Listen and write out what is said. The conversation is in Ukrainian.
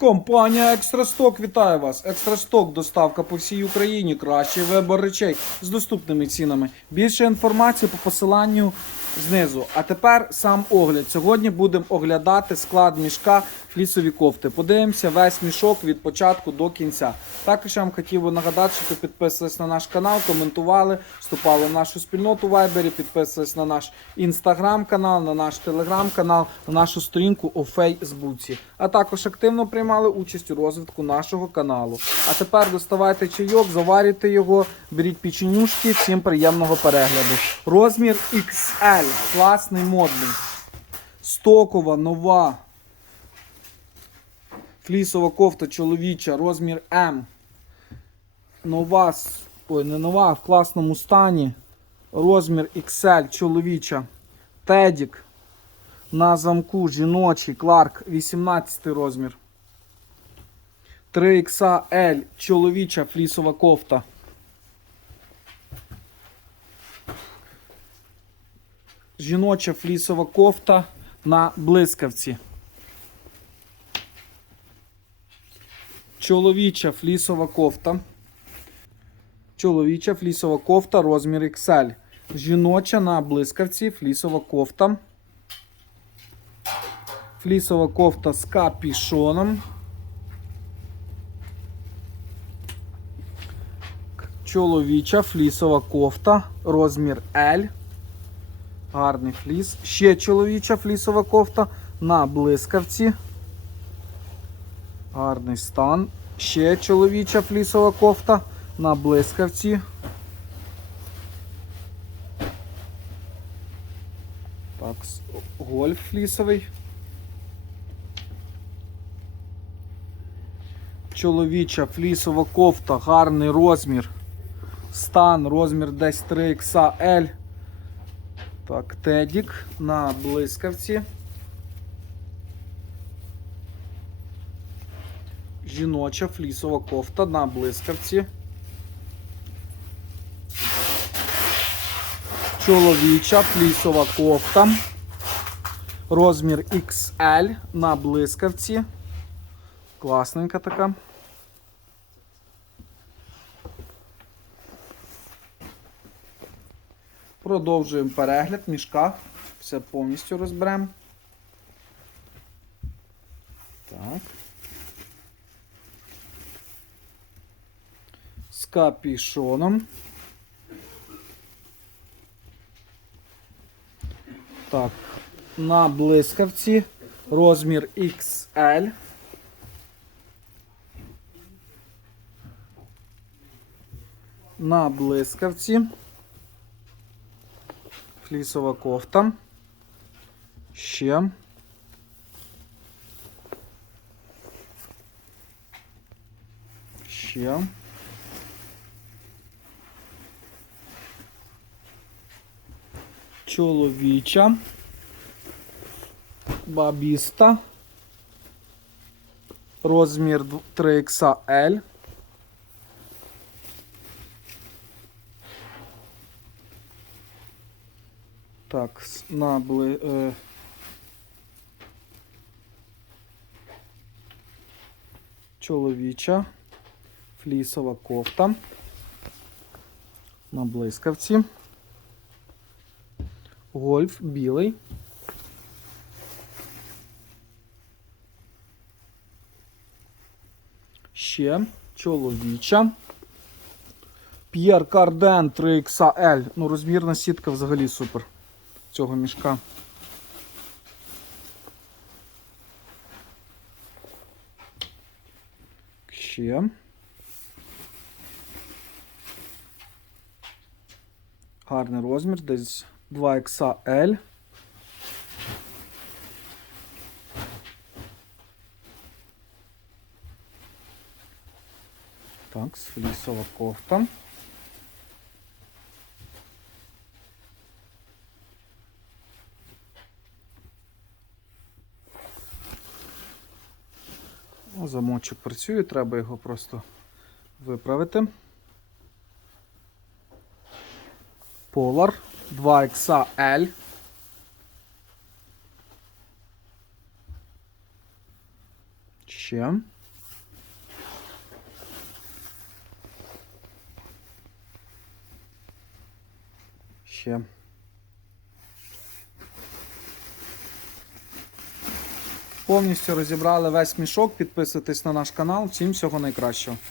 Компанія Екстрасток вітає вас. Екстрасток доставка по всій Україні. Кращий вибор речей з доступними цінами. Більше інформації по посиланню знизу. А тепер сам огляд. Сьогодні будемо оглядати склад мішка флісові кофти. Подивимося весь мішок від початку до кінця. Також я вам хотів би нагадати, що ви підписувались на наш канал, коментували, вступали в нашу спільноту в Вайбері, підписувались на наш інстаграм-канал, на наш телеграм-канал, на нашу сторінку у Фейсбуці. А також активно приймали участь у розвитку нашого каналу. А тепер доставайте чайок, заварюйте його, беріть печенюшки, всім приємного перегляду. Розмір XL, класний модний. Стокова, нова. Флісова кофта чоловіча, розмір М. Нова, ой, не нова, в класному стані. Розмір XL чоловіча. Тедік. На замку жіночий Кларк 18 розмір. 3XL чоловіча флісова кофта. Жіноча флісова кофта на блискавці. Чоловіча флісова кофта. Чоловіча флісова кофта розмір XL. Жіноча на блискавці флісова кофта. Флісова кофта з капішоном. Чоловіча флісова кофта розмір L. Гарний фліс. Ще чоловіча флісова кофта на блискавці. Гарний стан. Ще чоловіча флісова кофта на блискавці. Так, гольф флісовий. Чоловіча флісова кофта, гарний розмір. Стан, розмір десь 3XL. Так, тедік на блискавці. Жіноча флісова кофта на блискавці. Чоловіча флісова кофта. Розмір XL на блискавці. Класненька така. Продовжуємо перегляд мішка. Все повністю розберемо. Так. З капішоном. Так. На блискавці. Розмір XL. На блискавці. Флісова кофта. Ще. Ще. Чоловіча. Бабіста. Розмір 3XL. Так, с- на бли, е, чоловіча флісова кофта на блискавці. Гольф білий. Ще чоловіча. П'єр Карден 3XL. Ну, розмірна сітка взагалі супер цього мішка. Ще. Гарний розмір, десь 2XL. Так, флісова кофта. Замочок працює, треба його просто виправити. Polar 2XL. Ще. Ще. Повністю розібрали весь мішок. Підписуйтесь на наш канал. Всім всього найкращого.